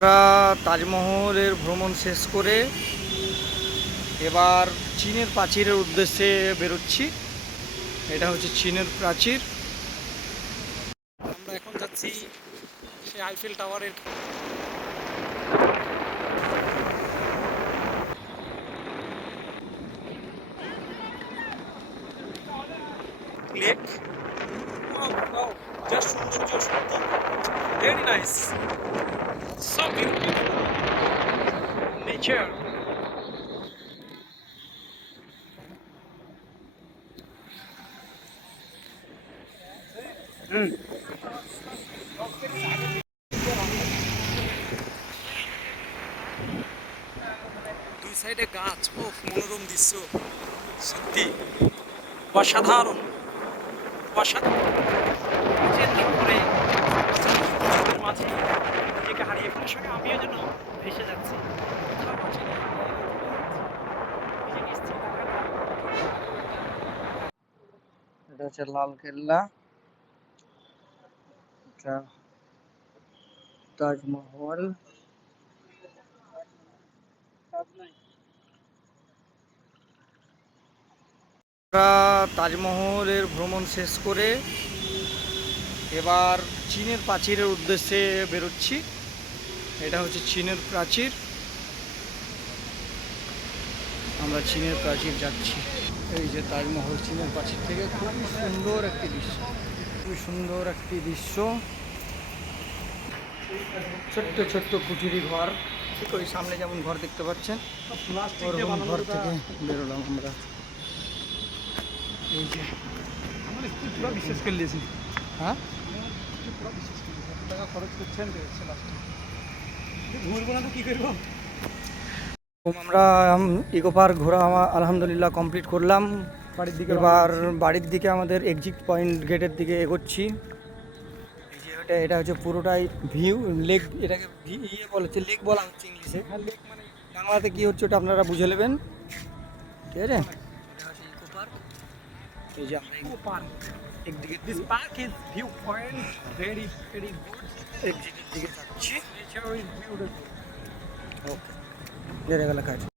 আমরা তাজমহলের ভ্রমণ শেষ করে এবার চীনের প্রাচীরের উদ্দেশ্যে বেরোচ্ছি। এটা হচ্ছে চীনের প্রাচীর। আমরা এখন যাচ্ছি সেই আইফেল টাওয়ারের লেক। Wow, just সৌন্দর্য সত্য, very nice, so beautiful nature. দুই সাইডে গাছ, ও মনোরম দৃশ্য, সত্যি অসাধারণ অসাধারণ। মাঝের শহরে সবুজের মাঝে নিজেকে হারিয়ে ফেলার সঙ্গে আমিও যেন ভেসে যাচ্ছি। কোথাও অচেনা নিজেকে স্থির রাখাটা। এটা হচ্ছে লাল কেল্লা, এটা তাজমহল। আমরা তাজমহলের ভ্রমণ শেষ করে এবার চীনের প্রাচীরের উদ্দেশ্যে বেরোচ্ছি। এটা হচ্ছে চীনের প্রাচীর। আমরা চীনের প্রাচীর যাচ্ছি। এই যে তাজমহল চীনের প্রাচীর থেকে খুবই সুন্দর একটি দৃশ্য, খুবই সুন্দর একটি দৃশ্য। ছোট্ট ছোট্ট কুটিরি ঘর, ঠিক ওই সামনে যেমন ঘর দেখতে পাচ্ছেন ওরকম ঘর থেকে বেরোলাম আমরা। এই যে বিশ্বাস করে নিয়েছি। হ্যাঁ, টাকা খরচ করছেন ঘুরবো না তো কি করবো। আমরা ইকো পার্ক ঘোরা আলহামদুলিল্লাহ কমপ্লিট করলাম। বাড়ির দিকে এবার বাড়ির দিকে আমাদের এক্সিট পয়েন্ট গেটের দিকে এগোচ্ছি। এই যে এটা হচ্ছে পুরোটাই ভিউ লেক, এটাকে ইয়ে বলা হচ্ছে, লেক বলা হচ্ছে ইংলিশে। লেক মানে বাংলাতে কি হচ্ছে ওটা আপনারা বুঝে নেবেন, ঠিক আছে। এটা হচ্ছে ইকো পার্ক। এই যে আমরা পার্ক। একদিকে This park is view point, very very good. এক্সিটের দিকে যাচ্ছি। Nature is beautiful. ওকে, বেড়ে গেল কাজ।